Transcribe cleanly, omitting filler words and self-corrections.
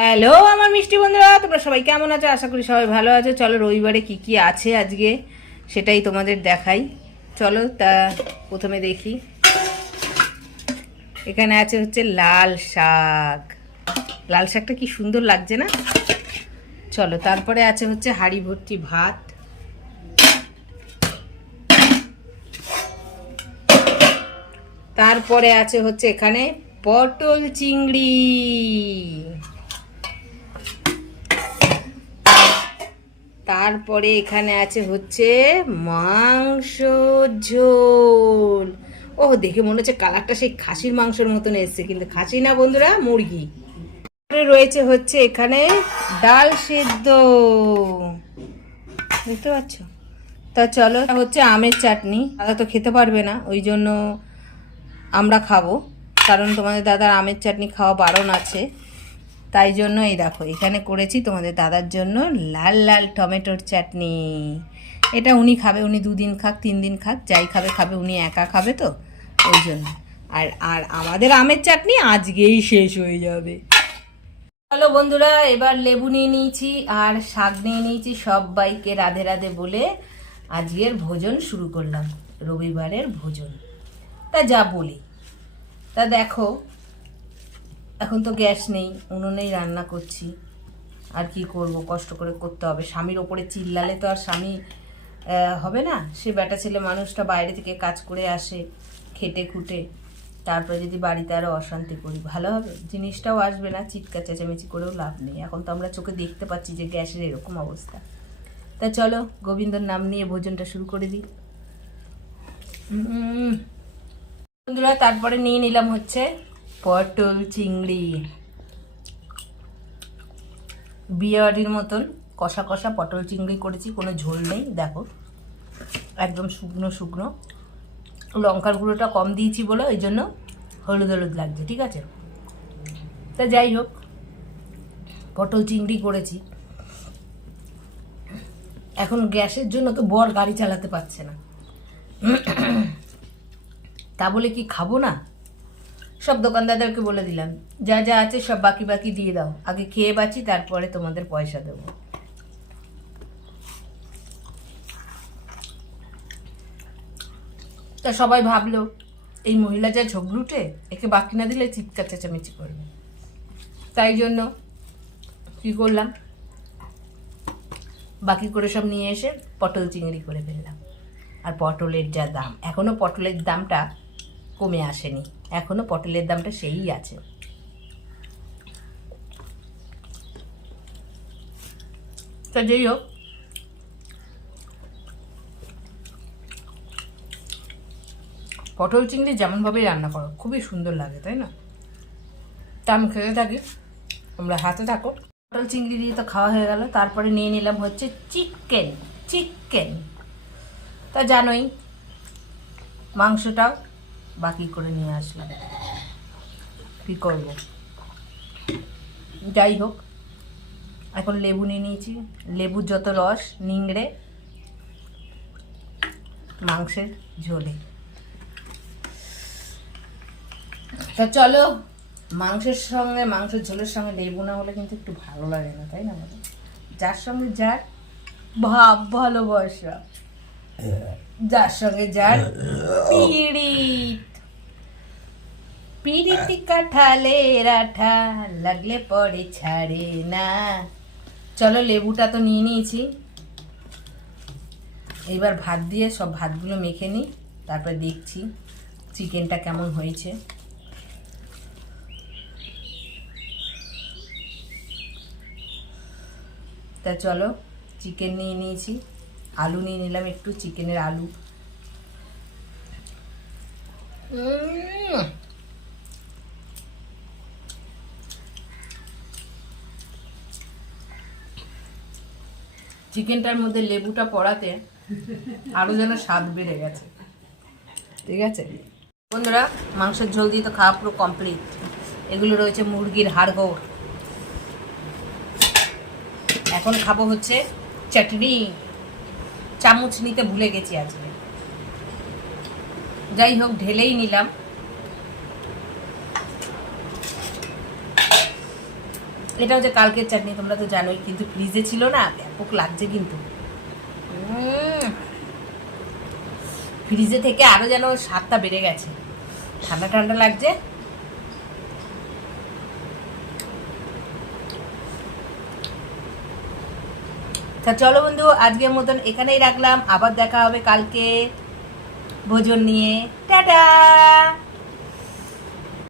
Hello আমার মিষ্টি বন্ধুরা, তোমরা সবাই কেমন আছো? আশা করি সবাই ভালো আছো। চলো রবিবারে কি কি আছে আজকে সেটাই তোমাদের দেখাই। চলো তা প্রথমে দেখি, এখানে আছে হচ্ছে লাল শাক। লাল শাকটা কি সুন্দর লাগছে না? চলো, তারপরে আছে হচ্ছে হাঁড়ি ভর্তি ভাত, তারপরে আছে হচ্ছে এখানে পটল চিংড়ি, তারপরে এখানে আছে হচ্ছে মাংস ঝোল। ও দেখে মনে হচ্ছে কালারটা সেই খাসির মাংসের মতন এসছে, কিন্তু খাসি না বন্ধুরা, মুরগি। তারপরে রয়েছে হচ্ছে এখানে ডাল সেদ্ধ, দেখতে পাচ্ছ? তা চলো, হচ্ছে আমের চাটনি। দাদা তো খেতে পারবে না, ওই জন্য আমরা খাবো, কারণ তোমাদের দাদার আমের চাটনি খাওয়া বারণ আছে। তাই জন্য এই দেখো এখানে করেছি তোমাদের দাদার জন্য লাল লাল টমেটোর চাটনি। এটা উনি খাবে, উনি 2 দিন খাক 3 দিন খাক, যাই খাবে খাবে, উনি একা খাবে তো ওই জন্য। আর আর আমাদের আমের চাটনি আজকেই শেষ হয়ে যাবে। হ্যালো বন্ধুরা, এবার লেবু নিয়ে নিয়েছি আর শাক নিয়ে নিয়েছি, সবাইকে রাধে রাধে বলে আজকের ভোজন শুরু করলাম, রবিবারের ভোজন। তা যা বলি, তা দেখো এখন তো গ্যাস নেই, উনুনেই রান্না করছি। আর কি করব, কষ্ট করে করতে হবে। স্বামীর ওপরে চিল্লালে তো আর স্বামী হবে না। সে বেটা ছেলে মানুষটা বাইরে থেকে কাজ করে আসে খেটে খুটে, তারপরে যদি বাড়িতে আরও অশান্তি করি, ভালো হবে? জিনিসটাও আসবে না, চিৎকার চেঁচামেচি করেও লাভ নেই। এখন তো আমরা চোখে দেখতে পাচ্ছি যে গ্যাসের এরকম অবস্থা। তা চলো গোবিন্দর নাম নিয়ে ভোজনটা শুরু করে দিই বন্ধুরা। তারপরে নিয়ে নিলাম হচ্ছে পটল চিংড়ি, বিয়েবাড়ির মতন কষা কষা পটল চিংড়ি করেছি, কোনো ঝোল নেই। দেখো একদম শুকনো শুকনো, লঙ্কার গুঁড়োটা কম দিয়েছি বলে ওই জন্য হলুদ হলুদ লাগছে, ঠিক আছে? তা যাই হোক, পটল চিংড়ি করেছি। এখন গ্যাসের জন্য তো বর গাড়ি চালাতে পারছে না, তা বলে কি খাবো না? সব দোকানদারদেরকে বলে দিলাম যা যা আছে সব বাকি বাকি দিয়ে দাও, আগে খেয়ে বাঁচি, তারপরে তোমাদের পয়সা দেবো। তা সবাই ভাবলো এই মহিলা যা ঝগড়ুটে, একে বাকি না দিলে চিৎকার চেঁচামেচি করবে। তাই জন্য কি করলাম, বাকি করে সব নিয়ে এসে পটল চিংড়ি করে ফেললাম। আর পটলের যা দাম, এখনো পটলের দামটা কমে আসেনি, এখনো পটলের দামটা সেই আছে। তা যাই হোক, পটল চিংড়ি যেমনভাবেই রান্না করো খুবই সুন্দর লাগে, তাই না? তা আমি খেতে থাকি, তোমরা হাতে থাকো। পটল চিংড়ি দিয়ে তো খাওয়া হয়ে গেল। তারপরে নিয়ে নিলাম হচ্ছে চিকেন। চিকেন তা জানোই, মাংসটাও বাকি করে নিয়ে আসলাম, কী করব। যাই হোক, এখন লেবু নিয়ে নিয়েছি, লেবুর যত রস নিংড়ে মাংসের ঝোলে। তা চলো, মাংসের সঙ্গে, মাংসের ঝোলের সঙ্গে লেবু না হলে কিন্তু একটু ভালো লাগে না, তাই না? যার সঙ্গে যার ভাব ভালোবাসা, যার সঙ্গে যার পিড়িত, পিড়িতি কাঁঠালের আঠা লাগলে পরে ছাড়ে না। চলো, লেবুটা তো নিয়ে নিয়েছি, এইবার ভাত দিয়ে সব ভাতগুলো মেখে নিই, তারপর দেখছি চিকেনটা কেমন হয়েছে। তা চলো, চিকেন নিয়ে নিয়েছি, আলু নিয়ে নিলাম একটু, চিকেনের আলু। চিকেনটার মধ্যে লেবুটা পড়াতে আরও যেন স্বাদ বেড়ে গেছে, ঠিক আছে বন্ধুরা? মাংসের ঝোল দিয়ে তো খাওয়া পুরো কমপ্লিট। এগুলো রয়েছে মুরগির হাড়গোড়। এখন খাবো হচ্ছে চাটনি, চামচ নিতে ভুলে গেছি আজকে। যাই হোক, ঢেলেই নিলাম। এটা হচ্ছে কালকের চাটনি, তোমরা তো জানোই, কিন্তু ফ্রিজে ছিল না, ব্যাপক লাগছে কিন্তু। ফ্রিজে থেকে আরো যেন স্বাদটা বেড়ে গেছে, ঠান্ডা ঠান্ডা লাগছে। তা চলো বন্ধু, আজকের মতন এখানেই রাখলাম, আবার দেখা হবে কালকে ভোজন নিয়ে। টাটা।